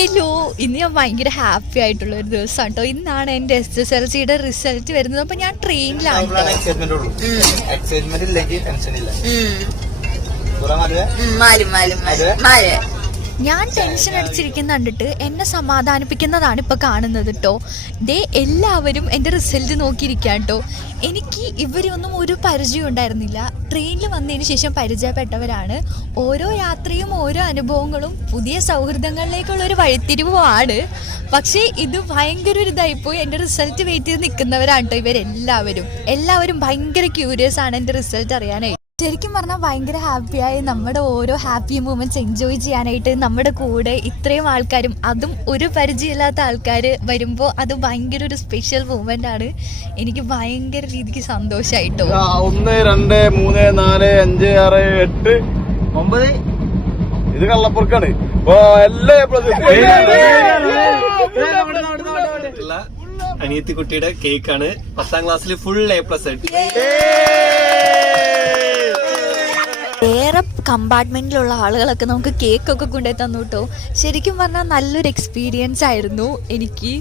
Hello, ഇന്ന് ഞാൻ ഭയങ്കര ഹാപ്പി ആയിട്ടുള്ള ഒരു ദിവസം കേട്ടോ. ഇന്നാണ് എൻ്റെ SSLCയുടെ റിസൾട്ട് വരുന്നത്. അപ്പൊ ഞാൻ ട്രെയിനിലാണ്. ഞാൻ ടെൻഷൻ അടിച്ചിരിക്കുന്ന കണ്ടിട്ട് എന്നെ സമാധാനിപ്പിക്കുന്നതാണ് ഇപ്പൊ കാണുന്നത് കേട്ടോ. എല്ലാവരും എൻ്റെ റിസൾട്ട് നോക്കിയിരിക്കുക കേട്ടോ. എനിക്ക് ഇവരൊന്നും ഒരു പരിചയം ഉണ്ടായിരുന്നില്ല. ട്രെയിനിൽ വന്നതിന് ശേഷം പരിചയപ്പെട്ടവരാണ്. ഓരോ യാത്രയും ഓരോ അനുഭവങ്ങളും പുതിയ സൗഹൃദങ്ങളിലേക്കുള്ളൊരു വഴിത്തിരിവുമാണ്. പക്ഷേ ഇത് ഭയങ്കര ഒരു ഇതായിപ്പോയി. എൻ്റെ റിസൾട്ട് വെയിറ്റ് ചെയ്ത് നിൽക്കുന്നവരാണ് കേട്ടോ എല്ലാവരും ഭയങ്കര ക്യൂരിയസ് ആണ് എൻ്റെ റിസൾട്ട് അറിയാനായിട്ട്. ശരിക്കും പറഞ്ഞാൽ ഭയങ്കര ഹാപ്പിയായി. നമ്മുടെ ഓരോ ഹാപ്പി മൂമെന്റ്സ് എൻജോയ് ചെയ്യാനായിട്ട് നമ്മുടെ കൂടെ ഇത്രയും ആൾക്കാരും, അതും ഒരു പരിചയമില്ലാത്ത ആൾക്കാർ വരുമ്പോൾ അത് ഭയങ്കര ഒരു സ്പെഷ്യൽ മൂമെന്റ് ആണ്. എനിക്ക് ഭയങ്കര രീതിക്ക് സന്തോഷമായിട്ടോ. 1 2 3 4 5 6 8 9 ഇത് കള്ളപ്പുറക്കാണ്. അനിയത്തി കുട്ടിയുടെ കേക്കാണ്. 10ാം ക്ലാസ്സിൽ ഫുൾ A+. വേറെ കമ്പാർട്ട്മെന്റിലുള്ള ആളുകളൊക്കെ നമുക്ക് കേക്കൊക്കെ കൊണ്ടുപോയി തന്നു കേട്ടോ. ശരിക്കും പറഞ്ഞാൽ നല്ലൊരു എക്സ്പീരിയൻസ് ആയിരുന്നു എനിക്ക്.